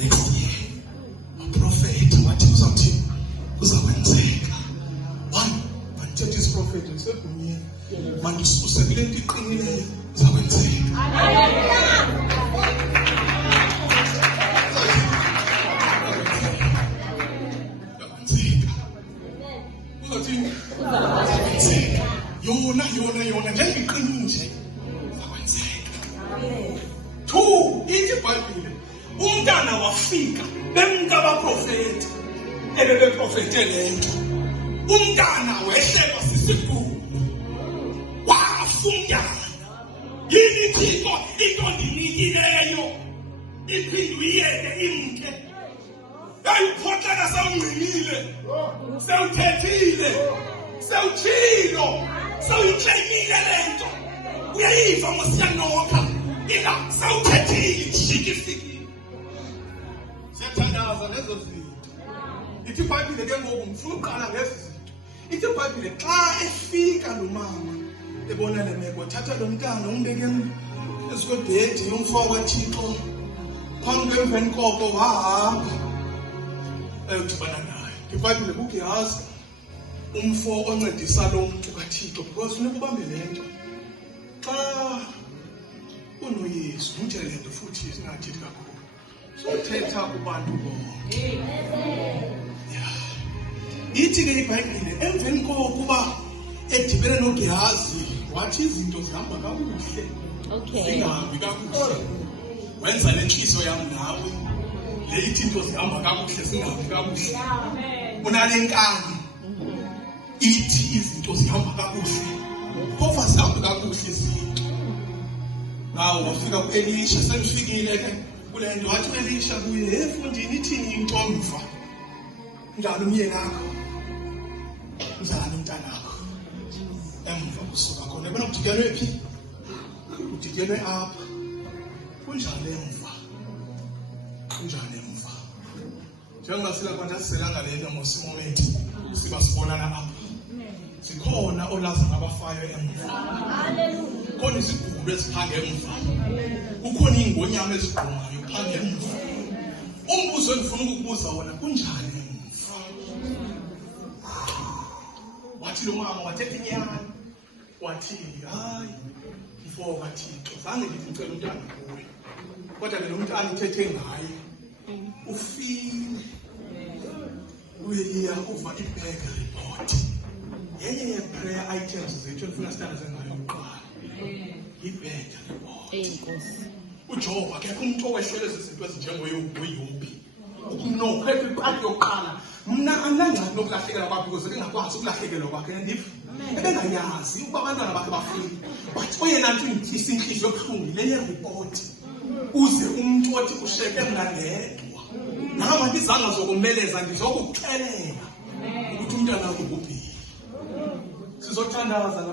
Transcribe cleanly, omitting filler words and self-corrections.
next year uprofeta wathi kuzakwenzeka. One, manithethe isiprofeta ngisebhumile. Mandisuse kule nto iqinileyo kuzakwenzeka. Yona ngeke iqinise zakwenzeka. Two, ithi iBhayibhile umntana wafika bemka abaprofeti ebebeprofete lento. Umntana wehlelwa sisifundo wafungana. Yini Thixo into ndinikileyo iphinde uyiyeke imke. Yayiphoxeka sewungqinile, sewuthethile, sewuthilo, sewuyinhlekile lento. Uyayiva ngosiyanokha ila sewuthethile shikifikile. Siyathandaza lezo zinto. Ithi iBhayibhile ke ngoku ngifuna uqala ngezi zinto. Ithi iBhayibhile xa efika lo mama ebona le meko thatha lo mntana umbeke esikodeti yomfo kaThixo phambi kwemveni koko wahamba udibana naye. iBhayibhile kuGehazi umfo oncedisa lo muntu kaThixo because funeka ubambe lento. Xa unoYesu umtshele lento futhi singathethi kakhulu. Sothetha kubantu bonke. Ithi ke iBhayibhile emveni kokuba edibene noGehazi wathi izinto zihamba kakuhle. Zingahambi kakuhle. Wenza lenhliziyo yami nawe. Leyithi into zihamba kakuhle zingahambi kakuhle. Unalenkani ithi izinto zihamba kakuhle. Phofa zihambi kakuhle izinto. Nawo wafika kuElisha sengifikile ke kule nto wathi uElisha kuye efundini ithini intomva. Njalo umyeni wakho. Njalo umntanakho. Emva kusuka khona yabona udikelwe phi? Udikelwe apha. Kunjani emva? Kunjani emva? Njengoba sila kwanda siselanga lento ngosimomethi siba sibonana apha. Sikhona olaza ngabafayo emva. Haleluya. Khona izigubu eziphanga emva. Kukhona ingonyama ezigqumayo phanga emva. Umbuzo engifuna ukukubuza wona kunjani emva? Wathi lo mama wathetha inyama. Wathi hayi mfo kaThixo zange ngikucela umntana kuwe. Kodwa ke lo mntana uthethe ngaye. Ufile. Uya uva ibheka report. Yenye yeprayer items zethu endifuna sitandaze ngayo uqala. Ibheka report. Enkosi. uJehova akekho umuntu owehlele izinto ezinjengoyophi. Ukunokho epati yokuqala. Mina angangani nokulahlekelwa kwakhe because ngingakwazi ukulahlekelwa kwakhe ndithi ebengayazi ukuba abantwana bakhe bafile. But oyena nto isinhliziyo yobuhlungu le report. Uze umuntu othi usheke ngandedwa. Nama ndizanga zokumeleza ngizokuxelela ukuthi umntana wakho ubhili. Sizothandaza